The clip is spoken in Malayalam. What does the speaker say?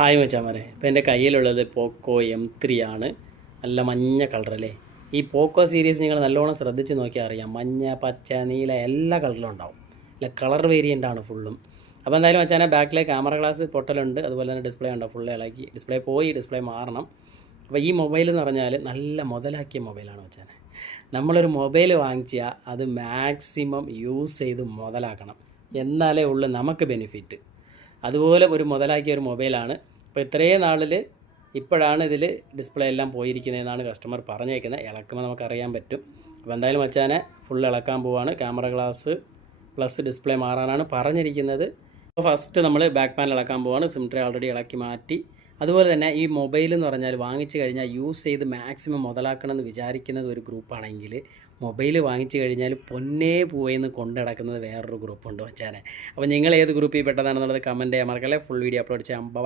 ഹായ് മച്ചാമാരെ, ഇപ്പോൾ എൻ്റെ കയ്യിലുള്ളത് പോക്കോ M3 ആണ്. നല്ല മഞ്ഞ കളറല്ലേ. ഈ പോക്കോ സീരീസ് നിങ്ങൾ നല്ലോണം ശ്രദ്ധിച്ച് നോക്കിയാൽ അറിയാം, മഞ്ഞ, പച്ച, നീല എല്ലാ കളറിലും ഉണ്ടാവും. അല്ല, കളർ വേരിയൻ്റ് ആണ് ഫുള്ളും. അപ്പോൾ എന്തായാലും മച്ചാനെ, ബാക്കിലെ ക്യാമറ ഗ്ലാസ് പൊട്ടലുണ്ട്, അതുപോലെ തന്നെ ഡിസ്പ്ലേ ഉണ്ടോ ഫുള്ള് ഇളക്കി. ഡിസ്പ്ലേ മാറണം. അപ്പോൾ ഈ മൊബൈൽ എന്ന് പറഞ്ഞാൽ നല്ല മുതലാക്കിയ മൊബൈലാണ് മച്ചാനെ. നമ്മളൊരു മൊബൈൽ വാങ്ങിച്ചാൽ അത് മാക്സിമം യൂസ് ചെയ്ത് മുതലാക്കണം, എന്നാലേ ഉള്ളൂ നമുക്ക് ബെനിഫിറ്റ്. അതുപോലെ ഒരു മുതലാക്കിയ ഒരു മൊബൈലാണ്. അപ്പോൾ ഇത്രയും നാളിൽ ഇപ്പോഴാണ് ഇതിൽ ഡിസ്പ്ലേ എല്ലാം പോയിരിക്കുന്നതെന്നാണ് കസ്റ്റമർ പറഞ്ഞേക്കുന്നത്. ഇളക്കുമ്പോൾ നമുക്കറിയാൻ പറ്റും. അപ്പോൾ എന്തായാലും മച്ചാനെ ഫുൾ ഇളക്കാൻ പോവാണ്. ക്യാമറ ഗ്ലാസ് പ്ലസ് ഡിസ്പ്ലേ മാറാനാണ് പറഞ്ഞിരിക്കുന്നത്. അപ്പോൾ ഫസ്റ്റ് നമ്മൾ ബാക്ക് പാനൽ ഇളക്കാൻ പോവാണ്. സിം ട്രേ ഓൾറെഡി ഇളക്കി മാറ്റി. അതുപോലെ തന്നെ ഈ മൊബൈൽ എന്ന് പറഞ്ഞാൽ വാങ്ങിച്ചു കഴിഞ്ഞാൽ യൂസ് ചെയ്ത് മാക്സിമം മുതലാക്കണം എന്ന് വിചാരിക്കുന്നത് ഒരു ഗ്രൂപ്പാണെങ്കിൽ, മൊബൈൽ വാങ്ങിച്ചു കഴിഞ്ഞാൽ പൊന്നേ പൂവെന്ന് കൊണ്ട് നടക്കുന്നത് വേറൊരു ഗ്രൂപ്പുണ്ട് മച്ചാനെ. അപ്പോൾ നിങ്ങൾ ഏത് ഗ്രൂപ്പിൽ പെട്ടതാണെന്നുള്ളത് കമൻറ്റ് ചെയ്യാൻ മറക്കല്ലേ. ഫുൾ വീഡിയോ അപ്ലോഡ് ചെയ്യാം. ബൈ.